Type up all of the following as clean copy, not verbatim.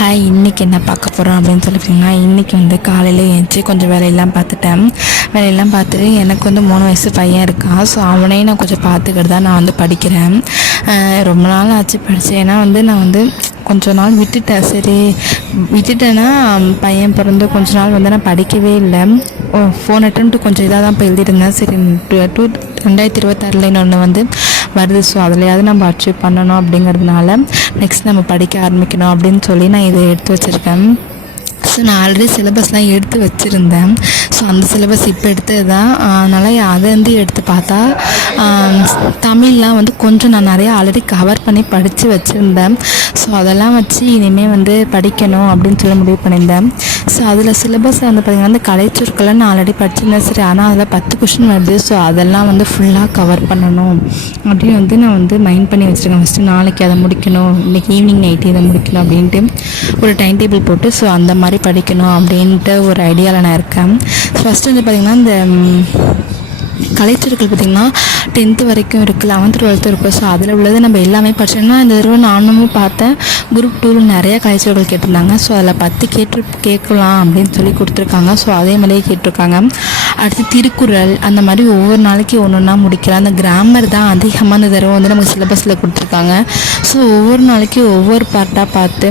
Hi, இன்றைக்கி என்ன பார்க்க போகிறோம் அப்படின்னு சொல்லிட்டிங்கன்னா, இன்றைக்கி வந்து காலையில் எழுந்துச்சி கொஞ்சம் வேலையெல்லாம் பார்த்துட்டேன். வேலையெல்லாம் பார்த்துட்டு எனக்கு வந்து 3 வயசு பையன் இருக்கான். ஸோ அவனையும் நான் கொஞ்சம் பார்த்துக்கிட்டு தான் நான் வந்து படிக்கிறேன். ரொம்ப நாள் ஆச்சு படித்தேன். ஏன்னா வந்து நான் வந்து கொஞ்ச நாள் விட்டுட்டேன். சரி விட்டுட்டேன்னா பையன் பிறந்து கொஞ்ச நாள் வந்து நான் படிக்கவே இல்லை. ஃபோன் அட்டெம்ப்ட்டு கொஞ்சம் இதாக தான் இப்போ எழுதியிருந்தேன். சரி 2026 இன்னொன்று வந்து வருது. ஸோ அதுலையாவது நம்ம அச்சீவ் பண்ணணும் அப்படிங்கிறதுனால நெக்ஸ்ட் நம்ம படிக்க ஆரம்பிக்கணும் அப்படின்னு சொல்லி நான் இதை எடுத்து வச்சுருக்கேன். ஸோ நான் ஆல்ரெடி சிலபஸ்லாம் எடுத்து வச்சுருந்தேன். ஸோ அந்த சிலபஸ் இப்போ எடுத்தது தான். அதனால் அதை வந்து எடுத்து பார்த்தா தமிழ்லாம் வந்து கொஞ்சம் நான் நிறையா ஆல்ரெடி கவர் பண்ணி படித்து வச்சுருந்தேன். ஸோ அதெல்லாம் வச்சு இனிமேல் வந்து படிக்கணும் அப்படின்னு சொல்லி முடிவு பண்ணியிருந்தேன். ஸோ அதில் சிலபஸ் வந்து பார்த்திங்கன்னா அந்த கலைச்சொற்கள்லாம் நான் ஆல்ரெடி படிச்சிருந்தேன். சரி, ஆனால் அதில் 10 கொஷின் வருது. ஸோ அதெல்லாம் வந்து ஃபுல்லாக கவர் பண்ணணும் அப்படின்னு வந்து நான் வந்து மைண்ட் பண்ணி வச்சுருக்கேன். ஃபஸ்ட்டு நாளைக்கு அதை முடிக்கணும், இன்றைக்கி ஈவினிங் நைட்டு இதை முடிக்கணும் அப்படின்ட்டு ஒரு டைம் டேபிள் போட்டு ஸோ அந்த மாதிரி படிக்கணும் அப்படின்ட்டு ஒரு ஐடியாவில் நான் இருக்கேன். ஃபஸ்ட்டு வந்து பார்த்திங்கன்னா இந்த கலைச்சொற்கள் பார்த்திங்கன்னா 10th வரைக்கும் இருக்குது, 11th 12th இருக்குது. ஸோ அதில் உள்ளது நம்ம எல்லாமே படிச்சோம்னா இந்த தடவை நானும் பார்த்தேன். குரூப் 2 நிறையா கலைச்சொற்கள் கேட்டிருந்தாங்க. ஸோ அதில் 10 கேட்கலாம் அப்படின்னு சொல்லி கொடுத்துருக்காங்க. ஸோ அதே மாதிரியே கேட்டிருக்காங்க. அடுத்து திருக்குறள், அந்த மாதிரி ஒவ்வொரு நாளைக்கு ஒன்று ஒன்றா முடிக்கலாம். அந்த கிராமர் தான் அதிகமாக இந்த தடவை வந்து நமக்கு சிலபஸில் கொடுத்துருக்காங்க. ஸோ ஒவ்வொரு நாளைக்கு ஒவ்வொரு பார்ட்டாக பார்த்து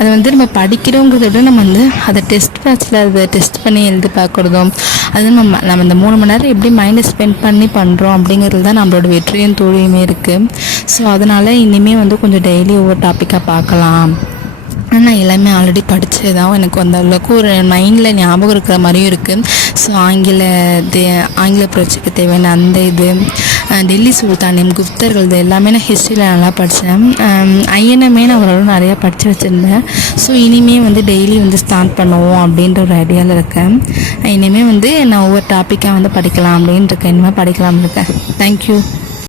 அதை வந்து நம்ம படிக்கிறோங்கிறத விட நம்ம வந்து அதை டெஸ்ட் பேட்சில் அதை டெஸ்ட் பண்ணி எழுதி பார்க்குறதும், அது நம்ம இந்த 3 மணி நேரம் எப்படி மைண்டை ஸ்பெண்ட் பண்ணி பண்ணுறோம் அப்படிங்கிறது தான் நம்மளோட வெற்றியும் தோல்வியுமே இருக்குது. ஸோ அதனால் இனிமேல் வந்து கொஞ்சம் டெய்லி ஒவ்வொரு டாப்பிக்காக பார்க்கலாம். நான் எல்லாமே ஆல்ரெடி படித்தது தான். எனக்கு அந்த அளவுக்கு ஒரு மைண்டில் ஞாபகம் இருக்கிற மாதிரியும் இருக்குது. ஸோ ஆங்கில புரட்சிக்கு தேவையான அந்த இது, டெல்லி சுல்தானியம், குப்தர்கள், இது எல்லாமே நான் ஹிஸ்ட்ரியில் நல்லா படித்தேன். ஐஎன்எம்மே நான் ஓரளவு நிறையா படித்து வச்சுருந்தேன். ஸோ இனிமேல் வந்து டெய்லி வந்து ஸ்டார்ட் பண்ணுவோம் அப்படின்ற ஒரு ஐடியாவில் இருக்கேன். இனிமேல் வந்து நான் ஒவ்வொரு டாப்பிக்காக வந்து படிக்கலாம் அப்படின்னு இருக்கேன். இனிமேல் படிக்கலாம்னு இருக்கேன். தேங்க்யூ.